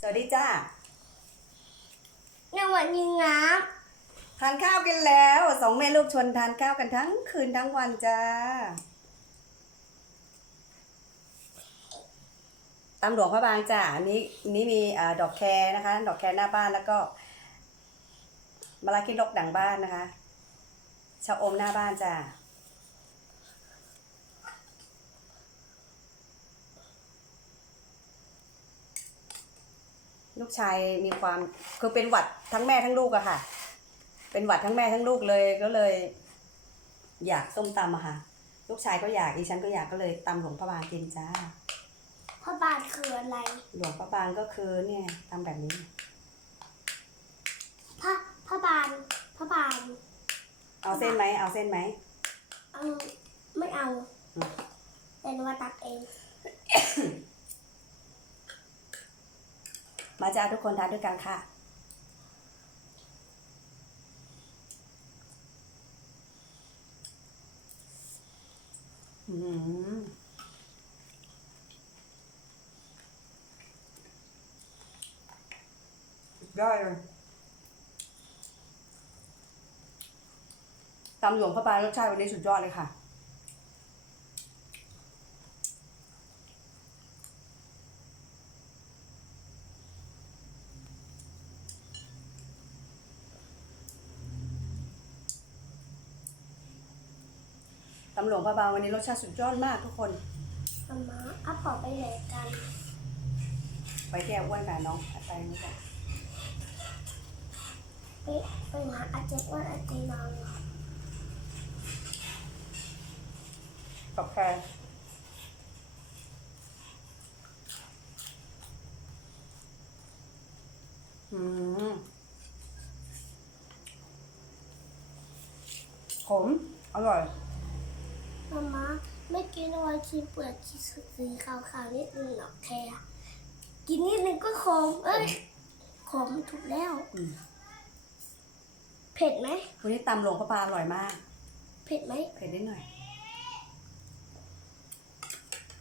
สวัสดีจ้าในวันนี้นะทานข้าวกันแล้วสองแม่ลูกชวนทานข้าวกันทั้งคืนทั้งวันจ้าตำหลวงพระบางจ้าอันนี้อันนี้มีเอ่อดอกแครนะคะ ดอกแครหน้าบ้านแล้วก็มะระคิดลกดังบ้านนะคะชะอมหน้าบ้านจ้า ลูกชายมีความคือเป็นหวัดทั้งแม่ทั้งลูกอะค่ะ เป็นหวัดทั้งแม่ทั้งลูกเลยก็เลย อยากส้มตำอะค่ะ ลูกชายก็อยากอีฉันก็อยากก็เลยตำหลวงพระบางกินจ้าพ่อบาทคืออะไร หลวงพระบางก็คือเนี่ยตำแบบนี้พ่อพ่อบานพ่อบานเอาเส้นไหมเอาเส้นไหมเอาไม่เอาอืมเป็นว่าตักเอง มาจ้าทุกคนทานด้วยกันค่ะอืมได้เลยตำหลวงพระบางรสชาติวันนี้สุดยอดเลยค่ะ หลวงพระบางวันนี้รสชาติสุดยอดมากทุกคนมาม่าเอาปอไปไหนกัน ไปแก้อ้วนกับน้องไปนี่จ้ะไปไปหาอาเจกว่าอาเจนองกับแครอืมขมอร่อย มาม่าไม่กินเอาไว้กินเปลือกชีสสีขาวๆนิดนึงหรอกแค่กินนิดนึงก็ขมเอ้ยขมถูกแล้ว อืมเผ็ดไหมวันนี้ตำหลวงพระบางอร่อยมาก เผ็ดไหมเผ็ดนิดหน่อย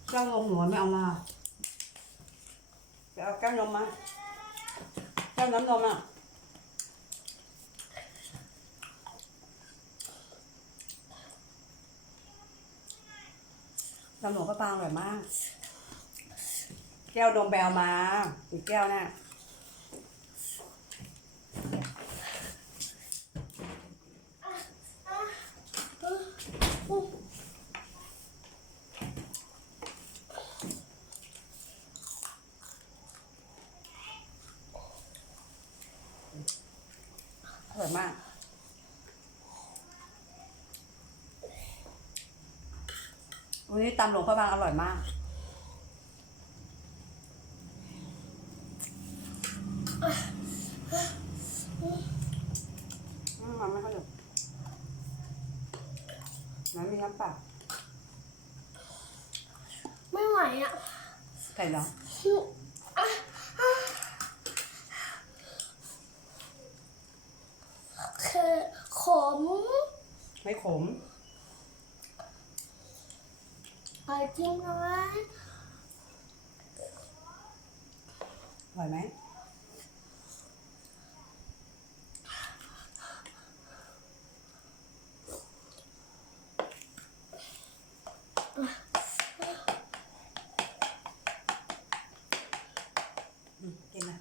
แก้วนมหนูไม่เอามาไปเอาแก้วนมมาแก้วน้ำนมอะ ตำหลวงพระบางอร่อยมาก แก้วนมแบวมาอีกแก้วน่ะอร่อยมาก วันนี้ตำหลวงพระบางอร่อยมากอืมมันไม่ค่อยเดือดไหนมีน้ำเปล่าไม่ไหวอะใส่เหรอคือขม ไม่ขม เออจริงไหม อร่อยไหมอืมกินนะ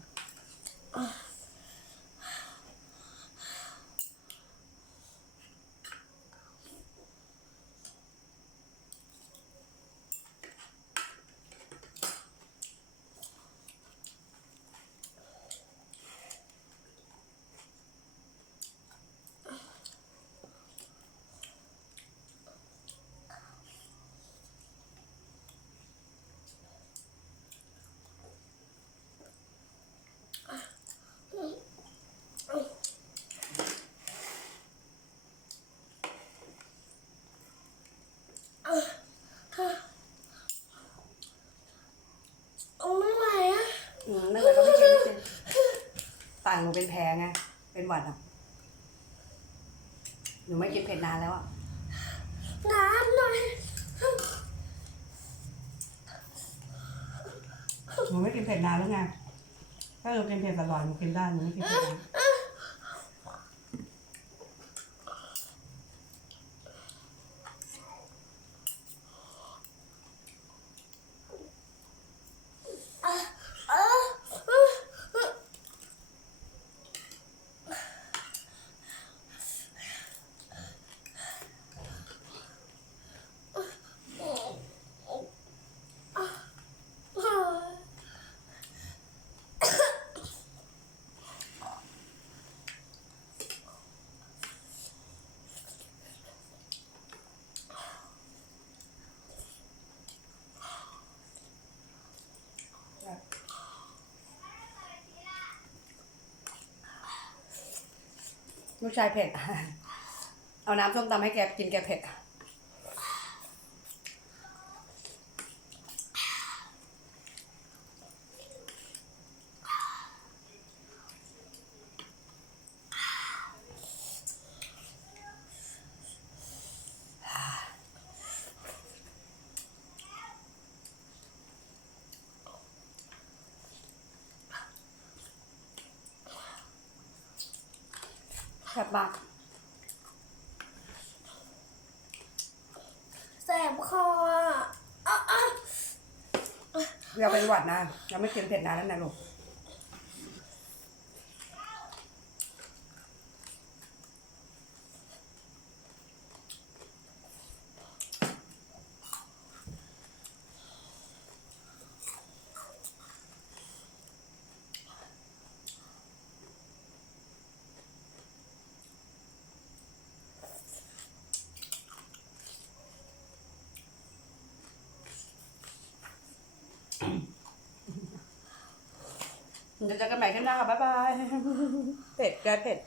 เอาไม่ไหวอะ อืมไม่เป็นไรก็ไม่กินไม่กินต่าง หนูเป็นแพ้ไง เป็นหวัดอะ หนูไม่กินเผ็ดนานแล้วอะ น้ำหน่อยหนูไม่กินเผ็ดนานแล้วไงนถ้าเรากินเผ็ดตลอดหนูกินได้หนูไม่กินเผ็ดนะเออเออเออ ลูกชายเผ็ด เอาน้ำส้มตำให้แกกินแกเผ็ด แสบปากแสบคออะอะอะ เราเป็นหวัดนะเราไม่กินเผ็ดนานแล้วนะลูก เดี๋ยวเจอกันใหม่ข้างหน้าค่ะบ๊ายบาย เผ็ดแกเผ็ด